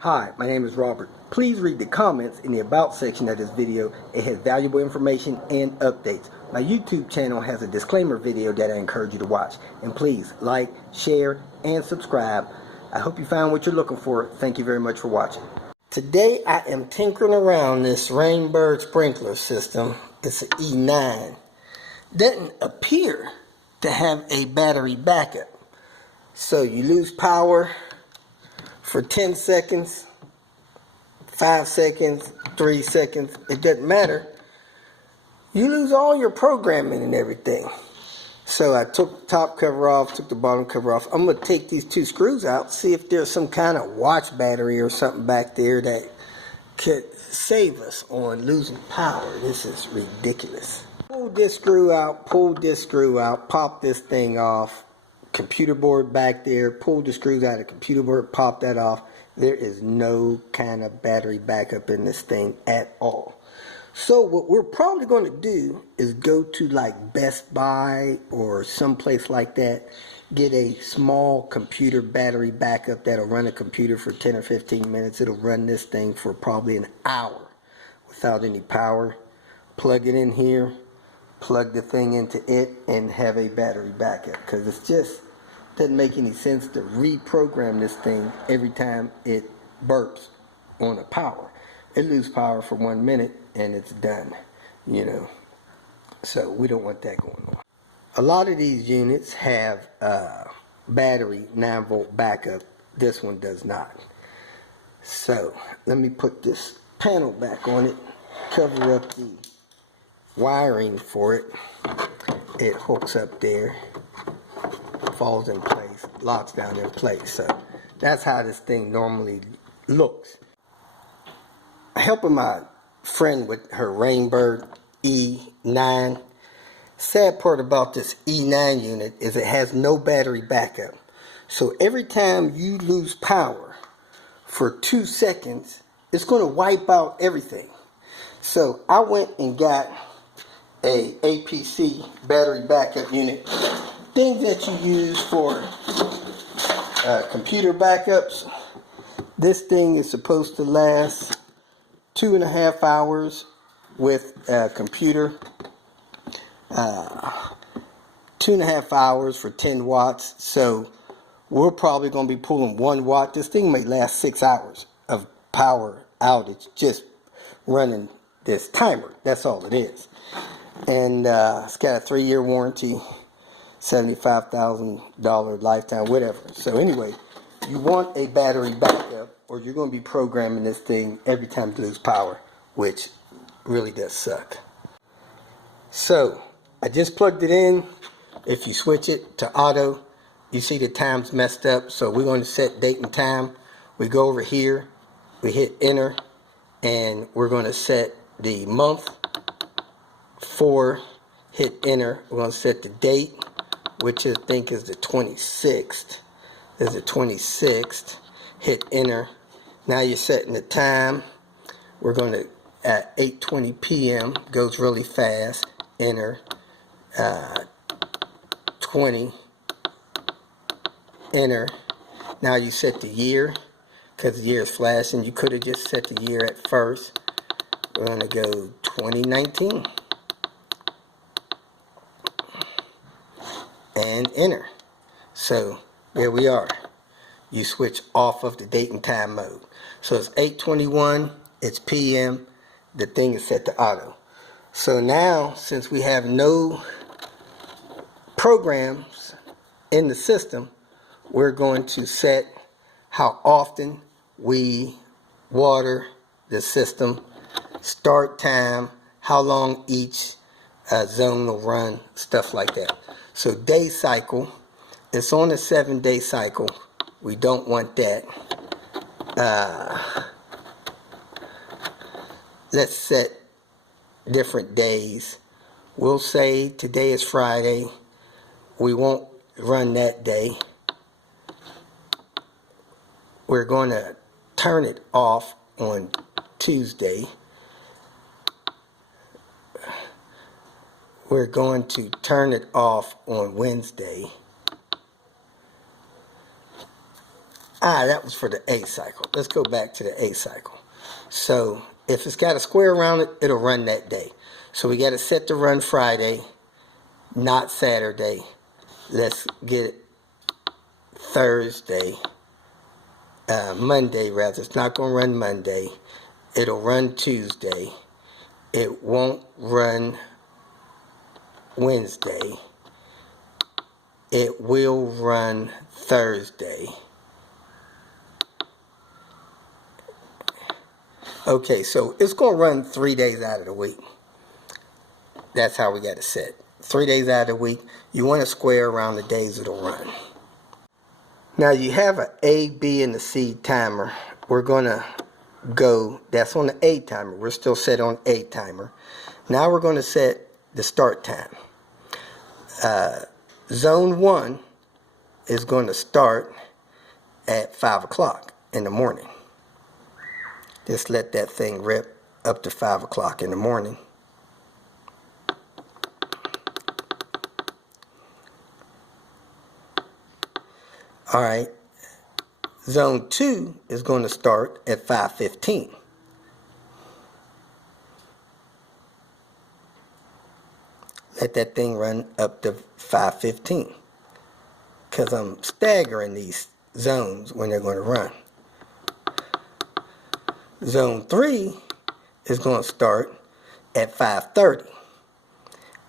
Hi, my name is Robert. Please read the comments in the About section of this video. It has valuable information and updates. My YouTube channel has a disclaimer video that I encourage you to watch. And please like, share, and subscribe. I hope you found what you're looking for. Thank you very much for watching. Today I am tinkering around this RainBird sprinkler system. It's an E9. Doesn't appear to have a battery backup. So you lose power for 10 seconds, 5 seconds, 3 seconds, it doesn't matter. You lose all your programming and everything. So I took the top cover off, took the bottom cover off. I'm going to take these two screws out, see if there's some kind of watch battery or something back there that could save us on losing power. This is ridiculous. Pull this screw out, pop this thing off. Computer board back there, pull the screws out of the computer board, pop that off. There is no kind of battery backup in this thing at all. So what we're probably going to do is go to like Best Buy or someplace like that, get a small computer battery backup that'll run a computer for 10 or 15 minutes. It'll run this thing for probably an hour without any power. Plug it in here, plug the thing into it, and have a battery backup, because it's just doesn't make any sense to reprogram this thing every time it burps on a power. It loses power for 1 minute and it's done, you know. So we don't want that going on. A lot of these units have battery 9-volt backup. This one does not. So let me put this panel back on it, cover up the wiring for it. It hooks up there, falls in place, locks down in place. So that's how this thing normally looks. Helping my friend with her RainBird E-9. Sad part about this E9 unit is it has no battery backup. So every time you lose power for 2 seconds, it's going to wipe out everything. So I went and got a APC battery backup unit, things that you use for computer backups. This thing is supposed to last 2.5 hours with a computer, 2.5 hours for 10 watts. So we're probably going to be pulling 1 watt. This thing may last 6 hours of power outage just running this timer. That's all it is. And it's got a 3-year warranty, $75,000 lifetime, whatever. So anyway, you want a battery backup, or you're going to be programming this thing every time you lose power, which really does suck. So I just plugged it in. If you switch it to auto, you see the time's messed up. So we're going to set date and time. We go over here, we hit enter, and we're going to set the month. Hit enter. We're going to set the date, which I think is the 26th. There's the 26th. Hit enter. Now you're setting the time. We're going to at 8:20 p.m. goes really fast. Enter. 20. Enter. Now you set the year, because the year is flashing. You could have just set the year at first. We're going to go 2019. And enter. So there we are. You switch off of the date and time mode. So it's 8:21, it's PM, the thing is set to auto. So now, since we have no programs in the system, we're going to set how often we water the system, start time, how long each zone will run, stuff like that. So day cycle, it's on a 7-day cycle. We don't want that. Let's set different days. We'll say today is Friday. We won't run that day. We're going to turn it off on Tuesday. We're going to turn it off on Wednesday. That was for the A cycle. Let's go back to the A cycle. So if it's got a square around it, it'll run that day. So we got to set to run Friday, not Saturday. Let's get it Thursday, Monday rather. It's not going to run Monday. It'll run Tuesday. It won't run Wednesday. It will run Thursday. Okay, so it's going to run 3 days out of the week. That's how we got it set. 3 days out of the week. You want to square around the days it'll run. Now you have an A, B, and the C timer. We're going to go, that's on the A timer. We're still set on A timer. Now we're going to set the start time. Zone 1 is going to start at 5 o'clock in the morning. Just let that thing rip up to 5 o'clock in the morning. Alright, zone 2 is going to start at 5:15. Let that thing run up to 5:15. Because I'm staggering these zones when they're going to run. Zone 3 is going to start at 5:30.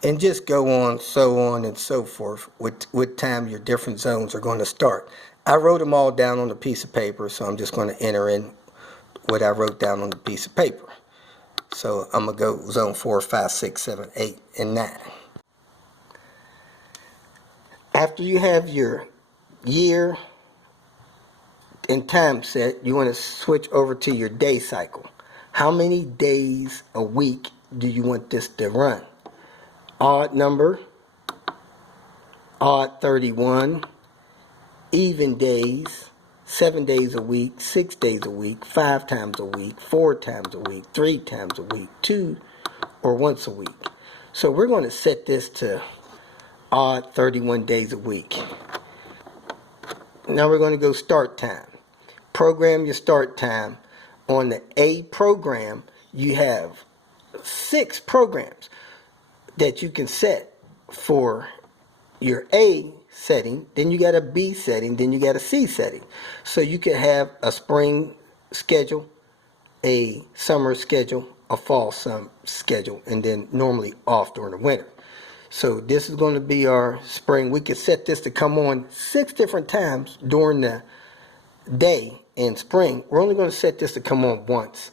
And just go on, so on and so forth, what time your different zones are going to start. I wrote them all down on a piece of paper, so I'm just going to enter in what I wrote down on the piece of paper. So I'm going to go zone 4, 5, 6, 7, 8, and 9. After you have your year and time set, you want to switch over to your day cycle. How many days a week do you want this to run? Odd number, odd 31, even days, 7 days a week, 6 days a week, 5 times a week, 4 times a week, 3 times a week, 2 or once a week. So we're going to set this to odd 31 days a week. Now we're going to go start time. Program your start time. On the A program, you have 6 programs that you can set for your A setting, then you got a B setting, then you got a C setting. So you can have a spring schedule, a summer schedule, a fall schedule, and then normally off during the winter. So this is going to be our spring. We could set this to come on 6 different times during the day in spring. We're only going to set this to come on once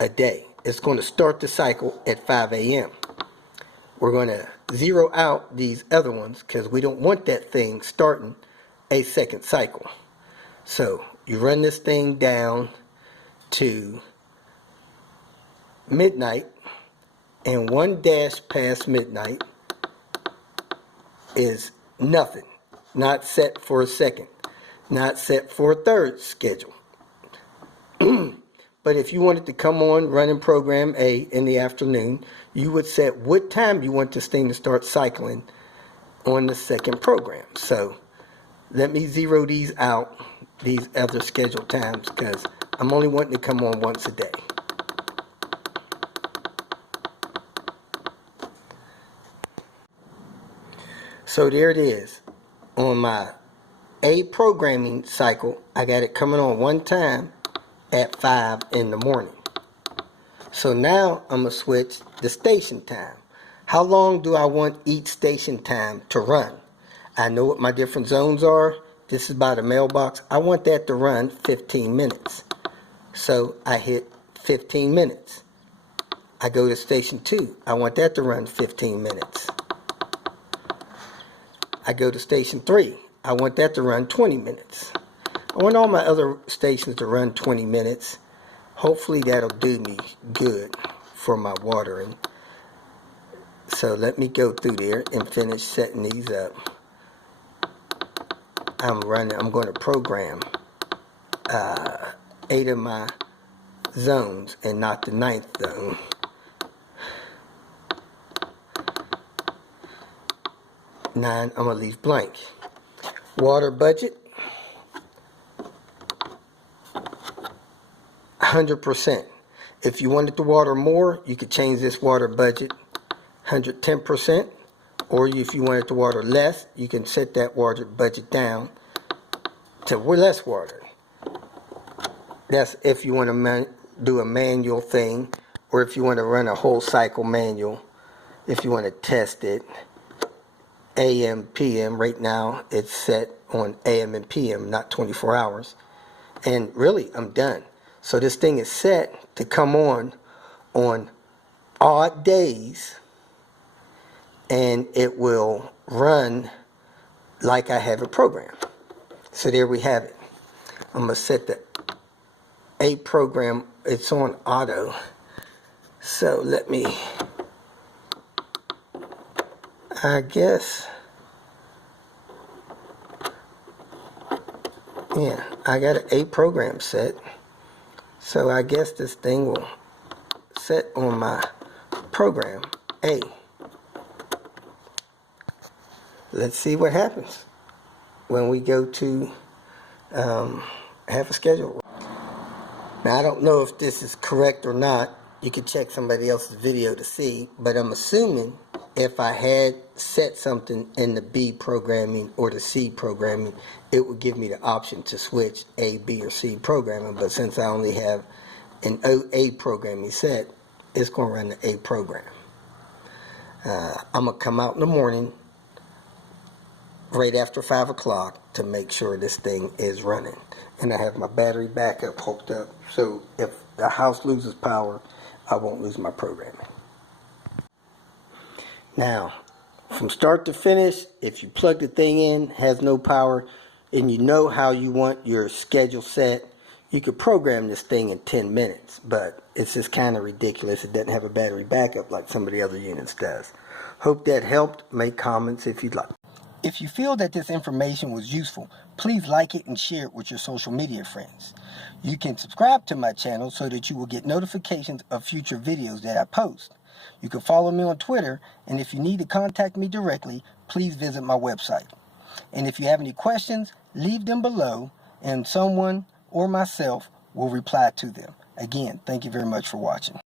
a day. It's going to start the cycle at 5 a.m. We're going to zero out these other ones because we don't want that thing starting a second cycle. So you run this thing down to midnight, and 1 dash past midnight is nothing. Not set for a second. Not set for a third schedule. But if you wanted to come on running program A in the afternoon, you would set what time you want this thing to start cycling on the second program. So let me zero these out, these other scheduled times, because I'm only wanting to come on once a day. So there it is. On my A programming cycle, I got it coming on one time at 5 in the morning. So now I'm going to switch the station time. How long do I want each station time to run? I know what my different zones are. This is by the mailbox. I want that to run 15 minutes. So I hit 15 minutes. I go to station 2. I want that to run 15 minutes. I go to station 3. I want that to run 20 minutes. I want all my other stations to run 20 minutes. Hopefully that'll do me good for my watering. So let me go through there and finish setting these up. I'm going to program 8 of my zones and not the 9th zone. Nine, I'm going to leave blank. Water budget. 100%. If you wanted to water more, you could change this water budget 110%. Or if you wanted to water less, you can set that water budget down to less water. That's if you want to do a manual thing, or if you want to run a whole cycle manual, if you want to test it. AM, PM, right now it's set on AM and PM, not 24 hours. And really, I'm done. So this thing is set to come on odd days, and it will run like I have it programmed. So there we have it. I'm going to set the A program, it's on auto. So let me, I guess, yeah, I got an A program set. So I guess this thing will set on my program A. Let's see what happens when we go to have a schedule. Now I don't know if this is correct or not. You can check somebody else's video to see, but I'm assuming if I had set something in the B programming or the C programming, it would give me the option to switch A, B, or C programming. But since I only have an A programming set, it's going to run the A program. I'm going to come out in the morning right after 5 o'clock to make sure this thing is running. And I have my battery backup hooked up, so if the house loses power, I won't lose my programming. Now, from start to finish, if you plug the thing in, has no power, and you know how you want your schedule set, you could program this thing in 10 minutes, but it's just kind of ridiculous. It doesn't have a battery backup like some of the other units does. Hope that helped. Make comments if you'd like. If you feel that this information was useful, please like it and share it with your social media friends. You can subscribe to my channel so that you will get notifications of future videos that I post. You can follow me on Twitter, and if you need to contact me directly, please visit my website. And if you have any questions, leave them below, and someone or myself will reply to them. Again, thank you very much for watching.